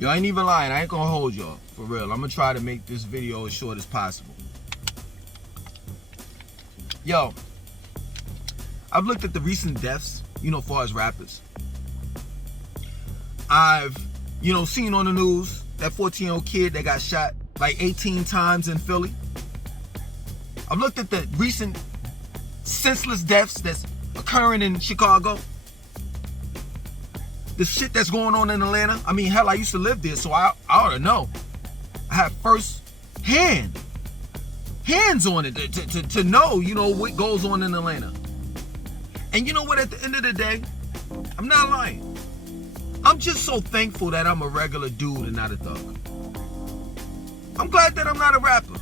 Y'all ain't even lying. I ain't gonna hold y'all. For real. I'm gonna try to make this video as short as possible. Yo, I've looked at the recent deaths, as far as rappers. I've, seen on the news that 14-year-old kid that got shot like 18 times in Philly. I've looked at the recent senseless deaths that's occurring in Chicago. The shit that's going on in Atlanta. I mean, hell, I used to live there, so I ought to know. I have hands on it to know, what goes on in Atlanta. And you know what, at the end of the day, I'm not lying. I'm just so thankful that I'm a regular dude and not a thug. I'm glad that I'm not a rapper.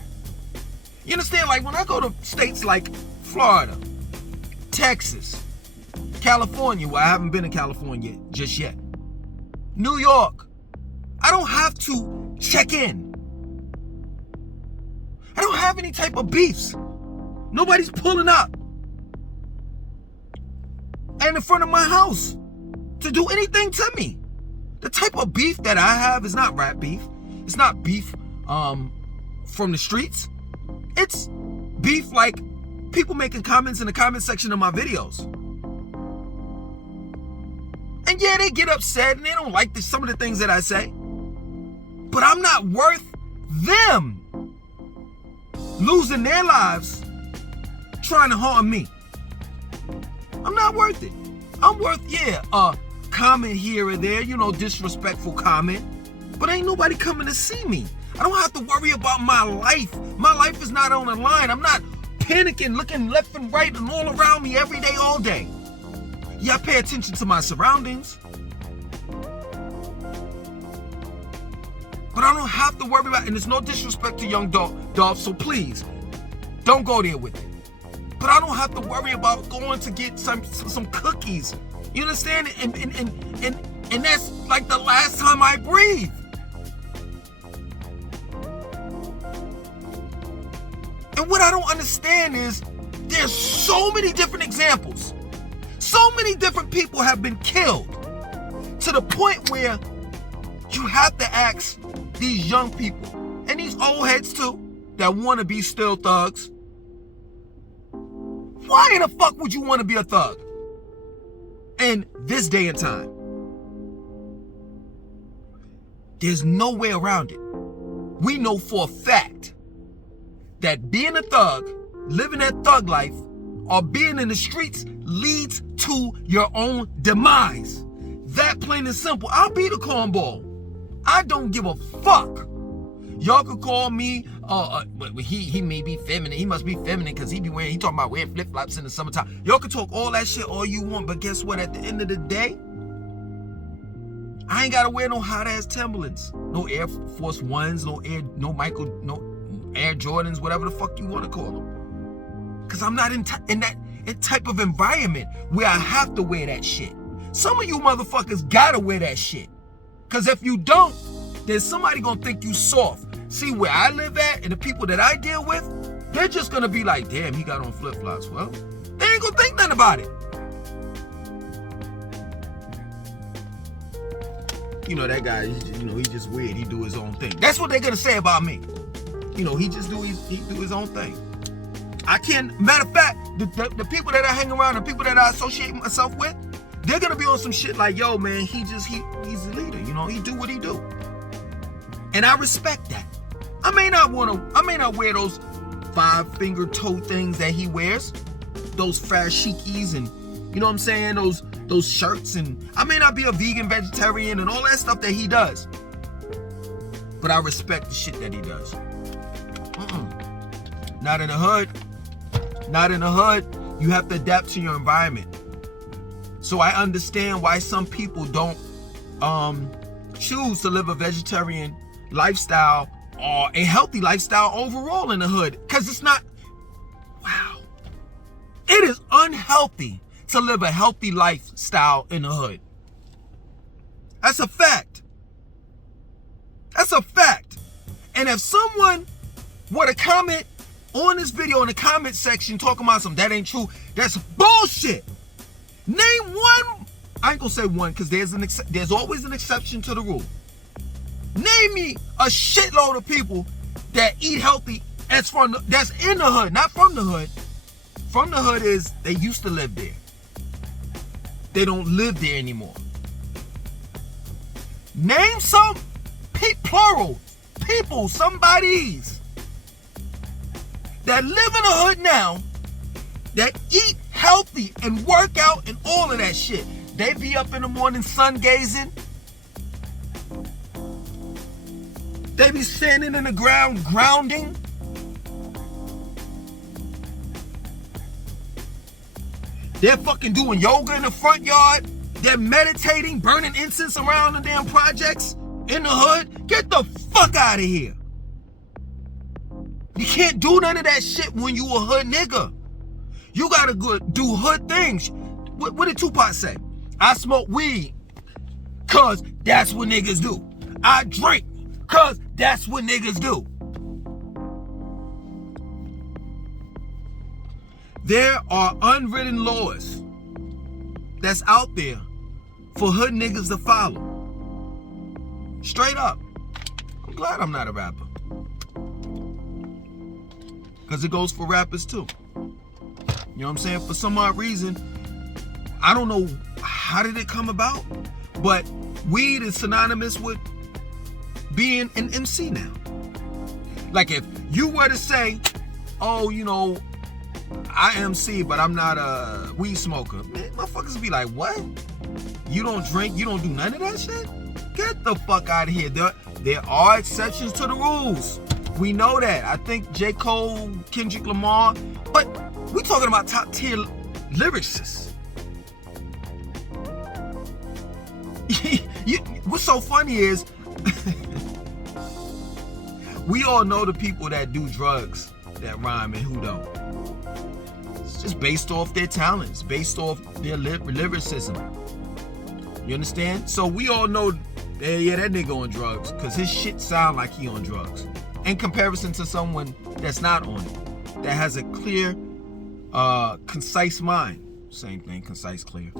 You understand? Like, when I go to states like Florida, Texas, California, well, I haven't been to California just yet, New York, I don't have to check in. I don't have any type of beefs. Nobody's pulling up and in front of my house to do anything to me. The type of beef that I have is not rap beef. It's not beef from the streets. It's beef like people making comments in the comment section of my videos. And yeah, they get upset and they don't like some of the things that I say. But I'm not worth them losing their lives trying to harm me. I'm not worth it. I'm worth, a comment here or there, disrespectful comment. But ain't nobody coming to see me. I don't have to worry about my life. My life is not on the line. I'm not panicking, looking left and right and all around me every day, all day. Yeah, I pay attention to my surroundings. But I don't have to worry about it. And there's no disrespect to Young Dolph, so please, don't go there with it. But I don't have to worry about going to get some cookies. You understand? And that's like the last time I breathe. And what I don't understand is there's so many different examples. So many different people have been killed to the point where you have to ask these young people and these old heads too that want to be still thugs, why in the fuck would you want to be a thug in this day and time? There's no way around it. We know for a fact that being a thug, living that thug life, or being in the streets leads to your own demise. That plain and simple. I'll be the cornball. I don't give a fuck. Y'all could call me, he may be feminine. He must be feminine because he talking about wearing flip-flops in the summertime. Y'all can talk all that shit all you want, but guess what? At the end of the day, I ain't gotta wear no hot-ass Timberlands, no Air Force Ones, no Air Jordans, whatever the fuck you want to call them. Because I'm not in that type of environment where I have to wear that shit. Some of you motherfuckers gotta wear that shit. Because if you don't, then somebody gonna think you soft. See, where I live at and the people that I deal with, they're just gonna be like, damn, he got on flip-flops. Well, they ain't gonna think nothing about it. That guy, he's just weird. He do his own thing. That's what they're gonna say about me. He do his own thing. I can't, matter of fact, the people that I hang around, the people that I associate myself with, they're gonna be on some shit like, yo, man, he's a leader, he do what he do. And I respect that. I may not wear those 5-finger toe things that he wears, those fashikis and, you know what I'm saying, those shirts, and I may not be a vegan, vegetarian, and all that stuff that he does. But I respect the shit that he does. Not in the hood. Not in the hood. You have to adapt to your environment. So I understand why some people don't choose to live a vegetarian lifestyle or a healthy lifestyle overall in the hood. Because it's not, wow. It is unhealthy to live a healthy lifestyle in the hood. That's a fact. That's a fact. And if someone were to comment on this video in the comment section talking about something that ain't true, that's bullshit. Name one. I ain't gonna say one because there's always an exception to the rule. Name me a shitload of people that eat healthy that's in the hood, not from the hood. From the hood is they used to live there. They don't live there anymore. Name some plural people, somebodies that live in the hood now that eat healthy and work out and all of that shit. They be up in the morning sun gazing. They be standing in the ground grounding. They're fucking doing yoga in the front yard. They're meditating, burning incense around the damn projects in the hood. Get the fuck out of here. You can't do none of that shit when you a hood nigga. You gotta go do hood things. What did Tupac say? I smoke weed, cause that's what niggas do. I drink, cause that's what niggas do. There are unwritten laws that's out there for hood niggas to follow. Straight up. I'm glad I'm not a rapper. Because it goes for rappers too. You know what I'm saying? For some odd reason, I don't know how did it come about, but weed is synonymous with being an MC now. Like if you were to say, oh, you know, I MC, but I'm not a weed smoker. Man, motherfuckers be like, what? You don't drink? You don't do none of that shit? Get the fuck out of here. There are exceptions to the rules. We know that. I think J. Cole, Kendrick Lamar, but we talking about top tier lyricists. What's so funny is we all know the people that do drugs that rhyme and who don't. It's just based off their talents, based off their lyricism. You understand? So we all know, yeah, that nigga on drugs, because his shit sound like he on drugs. In comparison to someone that's not on it, that has a clear, concise mind. Same thing, concise, clear.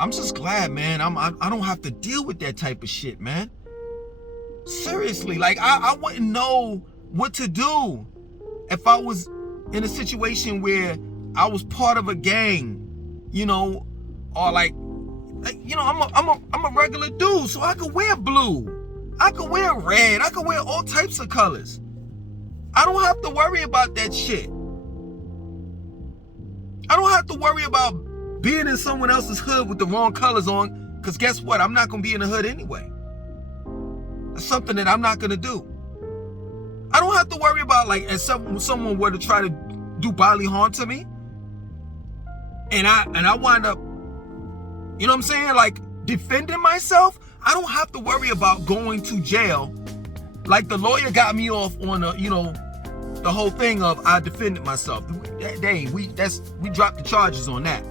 I'm just glad, man. I don't have to deal with that type of shit, man. Seriously, like I wouldn't know what to do if I was in a situation where I was part of a gang, you know, or like you know, I'm a regular dude, so I could wear blue, I could wear red, I could wear all types of colors. I don't have to worry about that shit. I don't have to worry about being in someone else's hood with the wrong colors on, because guess what? I'm not gonna be in the hood anyway. That's something that I'm not gonna do. I don't have to worry about, like, if someone were to try to do bodily harm to me, and I wind up, you know what I'm saying, like defending myself. I don't have to worry about going to jail. Like the lawyer got me off on the whole thing of I defended myself. We dropped the charges on that.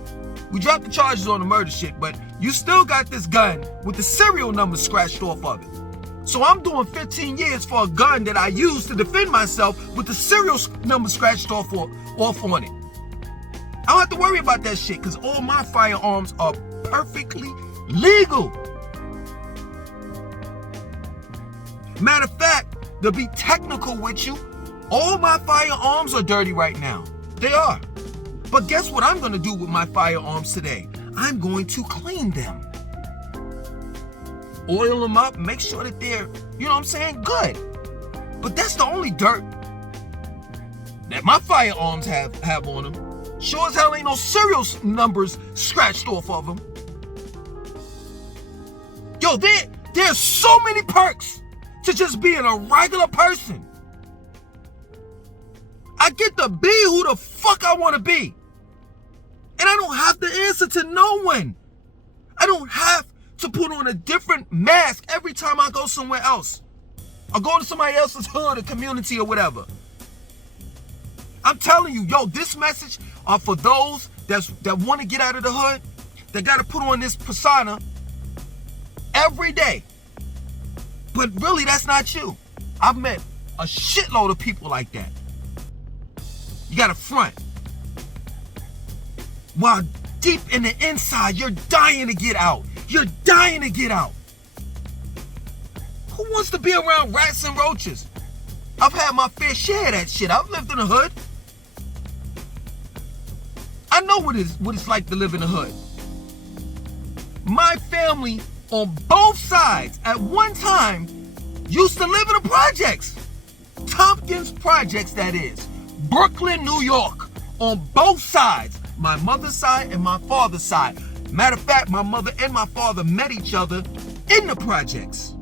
We dropped the charges on the murder shit, but you still got this gun with the serial number scratched off of it. So I'm doing 15 years for a gun that I used to defend myself with the serial number scratched off on it. I don't have to worry about that shit because all my firearms are perfectly legal. Matter of fact, to be technical with you, all my firearms are dirty right now. They are. But guess what I'm going to do with my firearms today? I'm going to clean them. Oil them up, make sure that they're, you know what I'm saying, good. But that's the only dirt that my firearms have on them. Sure as hell ain't no serial numbers scratched off of them. Yo, there's so many perks to just being a regular person. I get to be who the fuck I want to be. And I don't have to answer to no one. I don't have to put on a different mask every time I go somewhere else. Or go to somebody else's hood or community or whatever. I'm telling you, yo, this message are for those that want to get out of the hood, that got to put on this persona every day. But really, that's not you. I've met a shitload of people like that. You got to front while deep in the inside, you're dying to get out. You're dying to get out. Who wants to be around rats and roaches? I've had my fair share of that shit. I've lived in the hood. I know what it's like to live in the hood. My family on both sides at one time used to live in the projects. Tompkins Projects, that is. Brooklyn, New York. On both sides. My mother's side and my father's side. Matter of fact, my mother and my father met each other in the projects.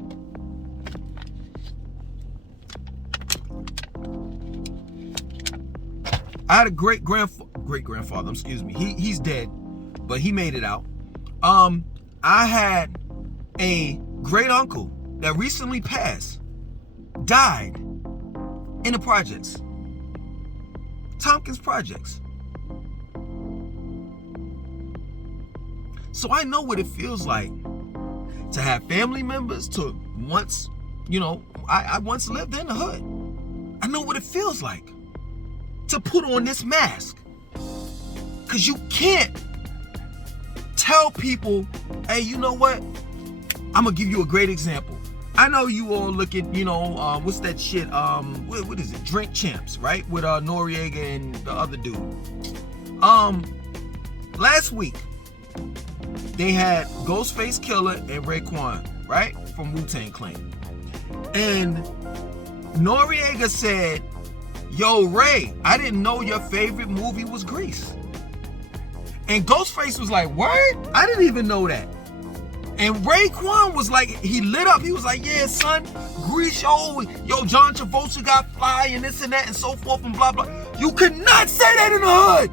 I had a great grandfather, excuse me. He's dead, but he made it out. I had a great uncle that recently passed, died in the projects. Tompkins Projects. So I know what it feels like to have family members to once, I once lived in the hood. I know what it feels like to put on this mask. Because you can't tell people, hey, you know what? I'm going to give you a great example. I know you all look at, what's that shit? What is it? Drink Champs, right? With Noriega and the other dude. Last week, they had Ghostface Killah and Raekwon, right? From Wu-Tang Clan. And Noriega said, yo, Ray, I didn't know your favorite movie was Grease. And Ghostface was like, word? I didn't even know that. And Raekwon was like, he lit up. He was like, yeah, son, Grease, yo, John Travolta got fly and this and that and so forth and blah, blah. You could not say that in the hood.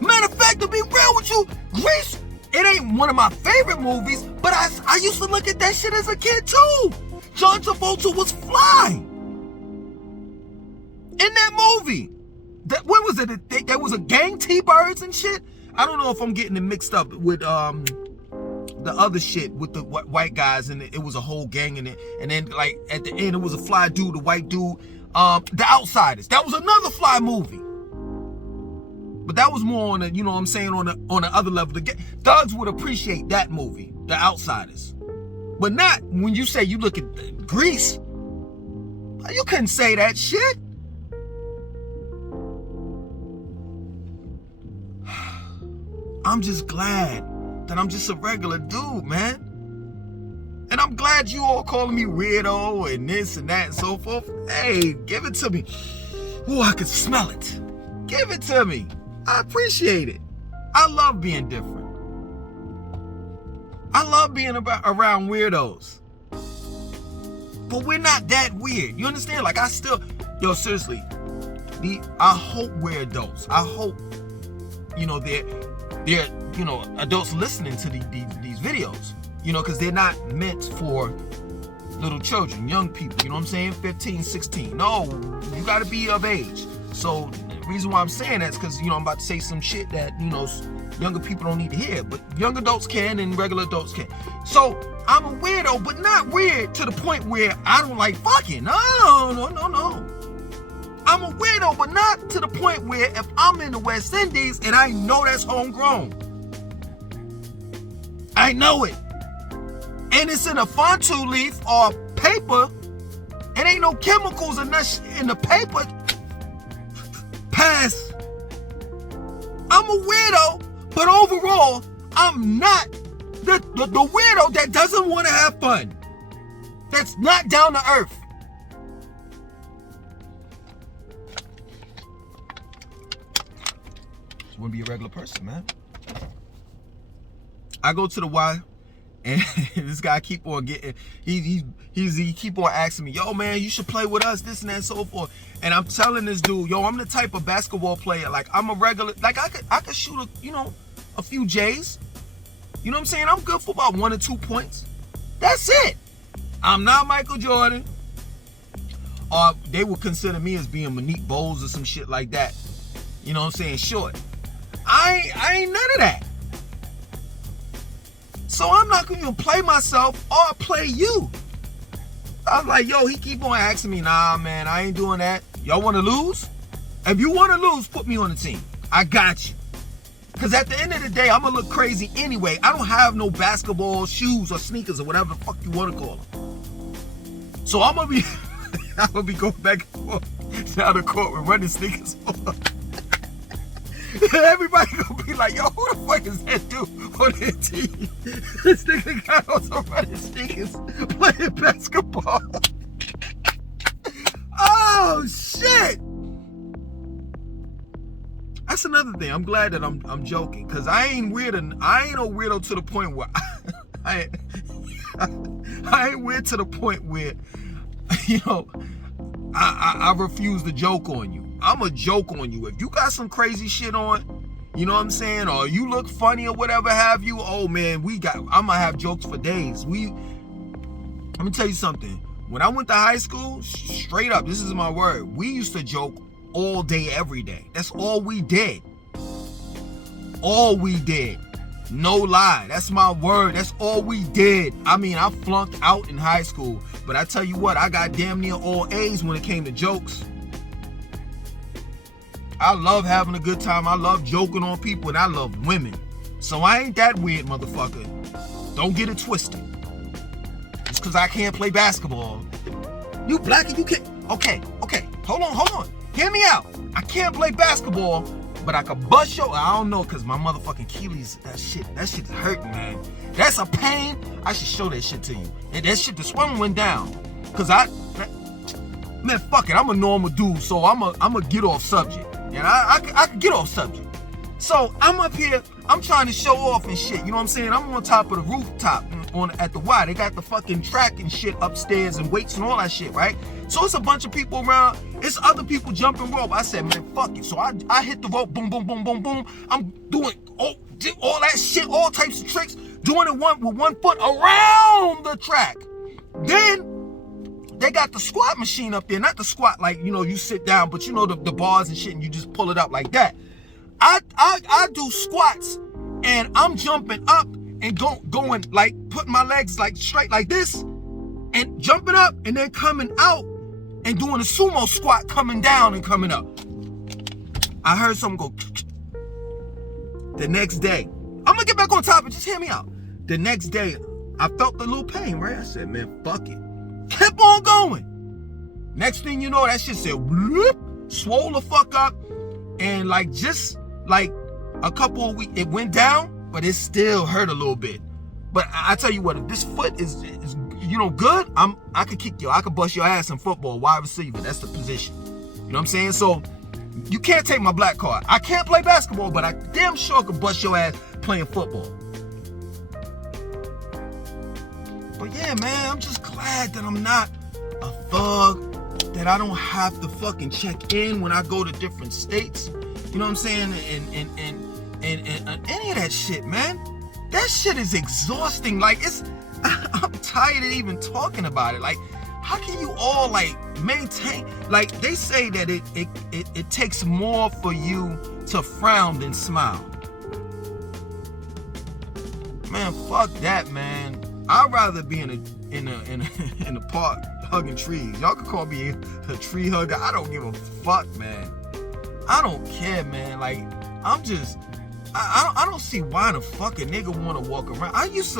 Matter of fact, to be real with you, Grease, it ain't one of my favorite movies, but I used to look at that shit as a kid too. John Travolta was fly in that movie. What was it? There was a gang, T-Birds and shit. I don't know if I'm getting it mixed up with the other shit with the white guys, and it was a whole gang in it. And then like at the end, it was a fly dude, a white dude. The Outsiders. That was another fly movie. But that was more on the, you know what I'm saying, on the other level. The thugs would appreciate that movie, The Outsiders. But not when you say you look at Grease. You couldn't say that shit. I'm just glad that I'm just a regular dude, man. And I'm glad you all calling me weirdo and this and that and so forth. Hey, give it to me. Ooh, I can smell it. Give it to me. I appreciate it. I love being different. I love being around weirdos. But we're not that weird. You understand? Like, seriously, I hope we're adults. I hope, they're adults listening to these videos, because they're not meant for little children, young people, you know what I'm saying? 15, 16. No, you got to be of age. So the reason why I'm saying that is because, I'm about to say some shit that, younger people don't need to hear, but young adults can and regular adults can. So I'm a weirdo, but not weird to the point where I don't like fucking. No. I'm a weirdo, but not to the point where if I'm in the West Indies and I know that's homegrown. I know it. And it's in a fontu leaf or paper. It ain't no chemicals in the paper. Pass. I'm a weirdo, but overall, I'm not the weirdo that doesn't want to have fun. That's not down to earth. Just want to be a regular person, man. I go to the Y, and this guy keep on getting, he keep on asking me, yo, man, you should play with us, this and that and so forth. And I'm telling this dude, yo, I'm the type of basketball player, like I'm a regular, like I could shoot a few J's. You know what I'm saying? I'm good for about 1 or 2 points. That's it. I'm not Michael Jordan. Or they would consider me as being Monique Bowles or some shit like that. You know what I'm saying? Short. I ain't none of that. So I'm not going to play myself or play you. I'm like, yo, he keep on asking me, nah, man, I ain't doing that. Y'all want to lose? If you want to lose, put me on the team. I got you. Because at the end of the day, I'm going to look crazy anyway. I don't have no basketball shoes or sneakers or whatever the fuck you want to call them. So I'm going to be, I'm going to be going back and forth down the court with running sneakers on. Everybody going to be like, yo, who the fuck is that dude on their team? This nigga got on some running sneakers playing basketball. Oh, shit. That's another thing. I'm glad that I'm joking, because I ain't weird, and I ain't no weirdo to the point where I ain't weird to the point where, you know, I refuse to joke on you. I'm a joke on you. If you got some crazy shit on, you know what I'm saying, or you look funny or whatever have you, oh man, I'm gonna have jokes for days. Let me tell you something. When I went to high school, straight up, this is my word, we used to joke all day, every day. That's all we did. All we did. No lie. That's my word. That's all we did. I mean, I flunked out in high school, but I tell you what, I got damn near all A's when it came to jokes. I love having a good time. I love joking on people, and I love women. So I ain't that weird, motherfucker. Don't get it twisted. It's because I can't play basketball. You black and you can't. Okay. Hold on. Hear me out. I can't play basketball, but I can bust your, I don't know, because my motherfucking Achilles, that shit's hurting, man. That's a pain. I should show that shit to you. And that shit, the swelling went down. Because man, fuck it. I'm a normal dude, so I'm a get off subject. And I can get off subject. So I'm up here, I'm trying to show off and shit. You know what I'm saying? I'm on top of the rooftop at the Y. They got the fucking track and shit upstairs and weights and all that shit, right? So it's a bunch of people around. It's other people jumping rope. I said, man, fuck it. So I hit the rope, boom, boom, boom, boom, boom. I'm doing all that shit, all types of tricks, doing it with one foot around the track. Then they got the squat machine up there. Not the squat like, you know, you sit down, but you know the bars and shit, and you just pull it up like that. I do squats, and I'm jumping up and going like, putting my legs like straight like this, and jumping up, and then coming out and doing a sumo squat, coming down and coming up. I heard something go. The next day, I'm gonna get back on top, and just hear me out. The next day, I felt the little pain, right? I said, man, fuck it. Kept on going. Next thing you know, that shit said, whoop, swole the fuck up, and like just like a couple of weeks, it went down, but it still hurt a little bit. But I tell you what, if this foot is you know, good, I could kick you. I could bust your ass in football, wide receiver. That's the position. You know what I'm saying? So you can't take my black card. I can't play basketball, but I damn sure could bust your ass playing football. But yeah, man, I'm just glad that I'm not a thug, that I don't have to fucking check in when I go to different states. You know what I'm saying? And any of that shit, man. That shit is exhausting. Like, I'm tired of even talking about it. Like, how can you all like maintain? Like, they say that it takes more for you to frown than smile. Man, fuck that, man. I'd rather be in a park hugging trees. Y'all can call me a tree hugger. I don't give a fuck, man. I don't care, man. Like, I don't see why the fuck a nigga want to walk around. I used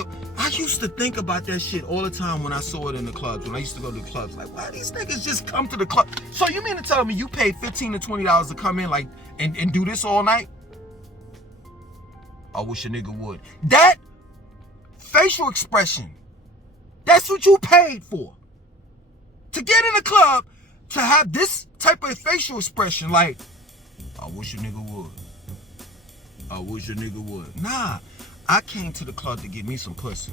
to think about that shit all the time when I saw it in the clubs. When I used to go to the clubs, like, why these niggas just come to the club? So you mean to tell me you paid $15 to $20 to come in, like, and do this all night? I wish a nigga would. That facial expression, that's what you paid for. To get in the club, to have this type of facial expression, like, I wish a nigga would. I wish a nigga would. Nah, I came to the club to get me some pussy.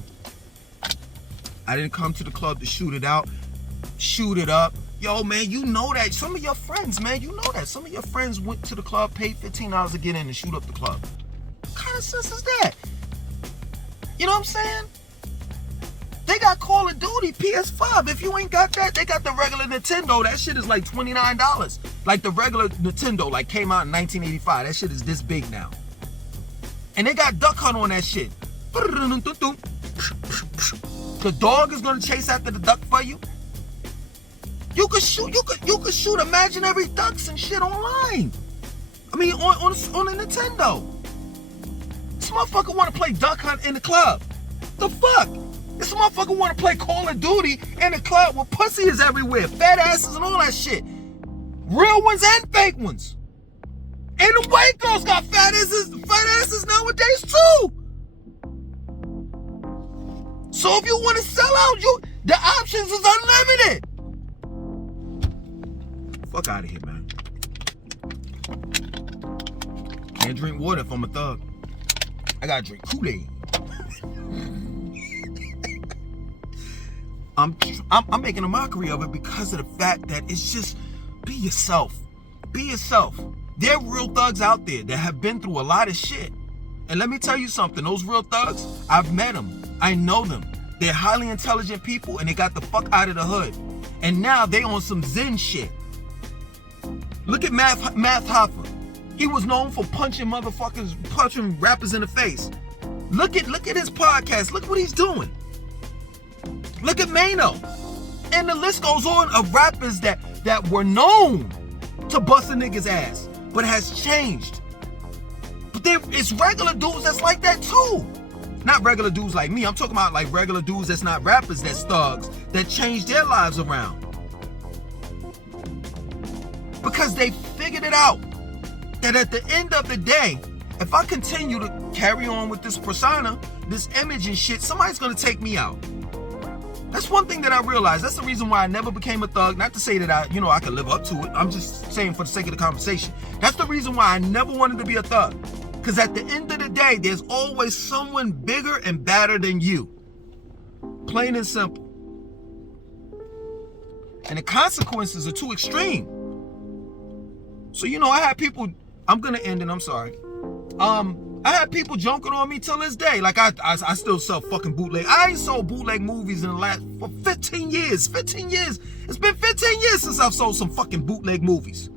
I didn't come to the club to shoot it out, shoot it up. Yo, man, you know that. Some of your friends, man, you know that. Some of your friends went to the club, paid $15 to get in and shoot up the club. What kind of sense is that? You know what I'm saying? They got Call of Duty PS5. If you ain't got that, they got the regular Nintendo. That shit is like $29. Like the regular Nintendo, like came out in 1985. That shit is this big now. And they got Duck Hunt on that shit. The dog is gonna chase after the duck for you. You could shoot imaginary ducks and shit online. I mean, on a Nintendo. This motherfucker want to play Duck Hunt in the club. The fuck? This motherfucker want to play Call of Duty in the club where pussy is everywhere, fat asses and all that shit. Real ones and fake ones. And the white girls got fat asses nowadays too. So if you want to sell out, the options is unlimited. Fuck out of here, man. Can't drink water if I'm a thug. I gotta drink Kool-Aid. I'm making a mockery of it because of the fact that it's just, be yourself. Be yourself. There are real thugs out there that have been through a lot of shit. And let me tell you something, those real thugs, I've met them. I know them. They're highly intelligent people and they got the fuck out of the hood. And now they on some Zen shit. Look at Math Hoffa. He was known for punching rappers in the face. Look at his podcast. Look what he's doing. Look at Mano. And the list goes on of rappers that were known to bust a nigga's ass, but has changed. But it's regular dudes that's like that too. Not regular dudes like me. I'm talking about like regular dudes that's not rappers, that's thugs, that changed their lives around. Because they figured it out. That at the end of the day, if I continue to carry on with this persona, this image and shit, somebody's gonna take me out. That's one thing that I realized. That's the reason why I never became a thug. Not to say that I could live up to it. I'm just saying for the sake of the conversation. That's the reason why I never wanted to be a thug. Because at the end of the day, there's always someone bigger and badder than you. Plain and simple. And the consequences are too extreme. So, I had people, I'm going to end it, I'm sorry. I had people joking on me till this day. Like, I still sell fucking bootleg. I ain't sold bootleg movies for 15 years. 15 years. It's been 15 years since I've sold some fucking bootleg movies.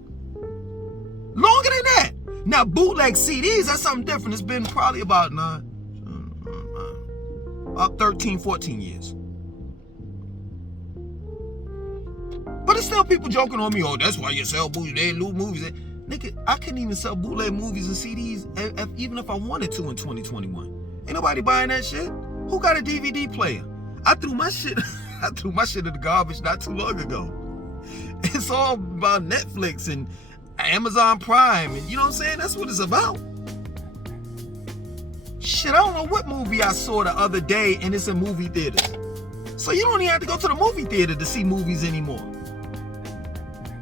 Longer than that. Now, bootleg CDs, that's something different. It's been probably about 13, 14 years. But it's still people joking on me. Oh, that's why you sell bootleg movies. Nigga, I couldn't even sell bootleg movies and CDs even if I wanted to in 2021. Ain't nobody buying that shit. Who got a DVD player? I threw my shit in the garbage not too long ago. It's all about Netflix and Amazon Prime, and you know what I'm saying? That's what it's about. Shit, I don't know what movie I saw the other day, and it's in movie theaters. So you don't even have to go to the movie theater to see movies anymore.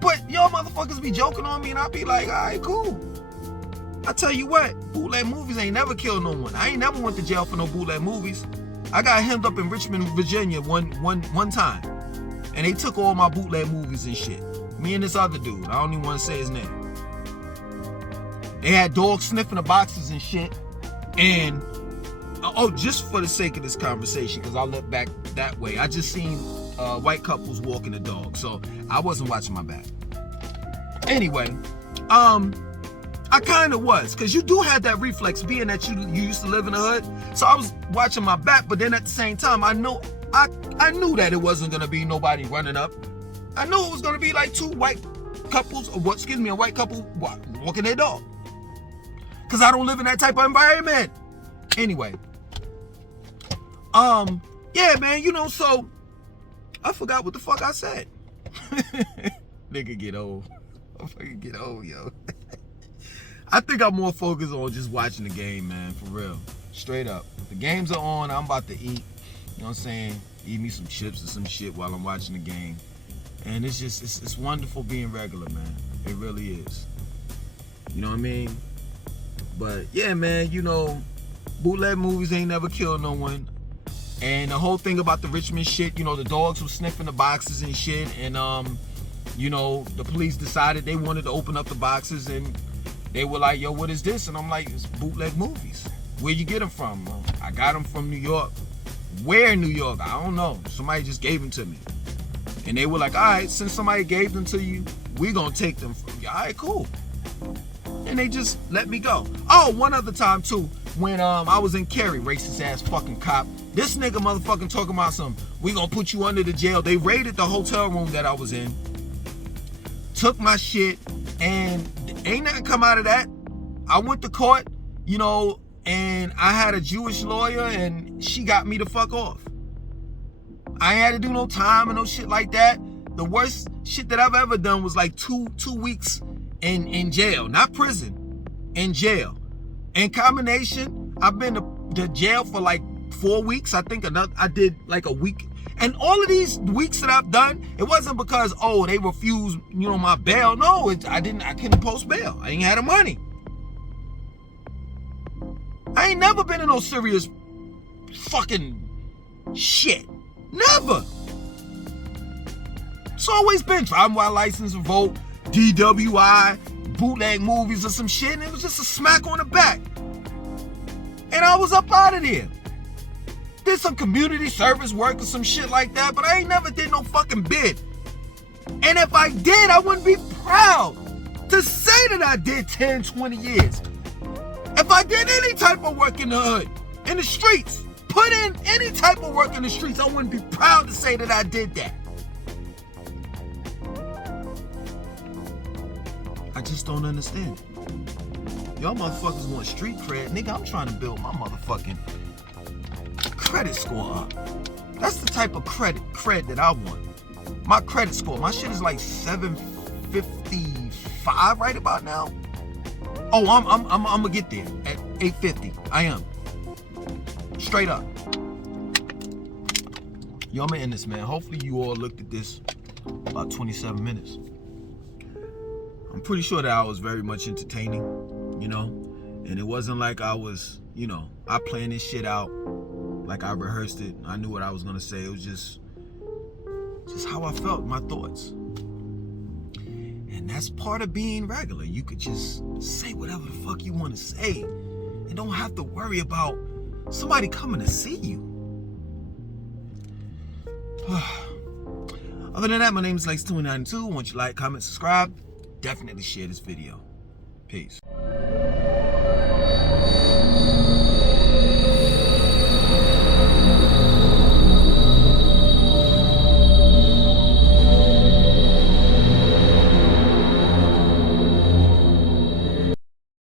But y'all motherfuckers be joking on me, and I'll be like, all right, cool. I tell you what, bootleg movies ain't never killed no one. I ain't never went to jail for no bootleg movies. I got hemmed up in Richmond, Virginia one time, and they took all my bootleg movies and shit. Me and this other dude, I don't even want to say his name. They had dogs sniffing the boxes and shit. And, just for the sake of this conversation, because I look back that way, I just seen white couples walking the dog, so I wasn't watching my back. Anyway, I kind of was, because you do have that reflex, being that you used to live in the hood. So I was watching my back, but then at the same time, I knew that it wasn't going to be nobody running up. I knew it was going to be like two white couples, a white couple walking their dog. Because I don't live in that type of environment. Anyway. Yeah, man, so I forgot what the fuck I said. Nigga get old. I fucking get old, yo. I think I'm more focused on just watching the game, man, for real. Straight up. The games are on, I'm about to eat. You know what I'm saying? Eat me some chips or some shit while I'm watching the game. And it's just, it's wonderful being regular, man. It really is. You know what I mean? But yeah, man, bootleg movies ain't never killed no one. And the whole thing about the Richmond shit, the dogs were sniffing the boxes and shit. And, the police decided they wanted to open up the boxes and they were like, yo, what is this? And I'm like, it's bootleg movies. Where you get them from? I got them from New York. Where in New York? I don't know. Somebody just gave them to me. And they were like, all right, since somebody gave them to you, we're going to take them from you. All right, cool. And they just let me go. Oh, one other time, too, when I was in Cary, racist ass fucking cop. This nigga motherfucking talking about we gonna put you under the jail. They raided the hotel room that I was in, took my shit, and ain't nothing come out of that. I went to court, you know, and I had a Jewish lawyer, and she got me the fuck off. I ain't had to do no time and no shit like that. The worst shit that I've ever done was like two weeks in jail, not prison, in jail. In combination, I've been to jail for like 4 weeks. I think I did like a week. And all of these weeks that I've done, it wasn't because, oh, they refused, you know, my bail. No, I couldn't post bail. I ain't had the money. I ain't never been in no serious fucking shit. Never. It's always been driving while license revoked, DWI, bootleg movies or some shit, and it was just a smack on the back. And I was up out of there. Did some community service work or some shit like that, but I ain't never did no fucking bid. And if I did, I wouldn't be proud to say that I did 10, 20 years. If I did any type of work in the hood, in the streets, put in any type of work in the streets, I wouldn't be proud to say that I did that. I just don't understand it. Y'all motherfuckers want street cred. Nigga, I'm trying to build my motherfucking credit score up. That's the type of cred that I want. My credit score, my shit is like 755 right about now. Oh, I'm gonna get there at 850. I am. Straight up. Yo, I'm gonna end this, man. Hopefully you all looked at this about 27 minutes. I'm pretty sure that I was very much entertaining, you know, and it wasn't like I was, you know, I planned this shit out. Like I rehearsed it. I knew what I was gonna say. It was just how I felt, my thoughts. And that's part of being regular. You could just say whatever the fuck you want to say and don't have to worry about somebody coming to see you. Other than that, my name is Lex292. Want you to like, comment, subscribe. Definitely share this video. Peace.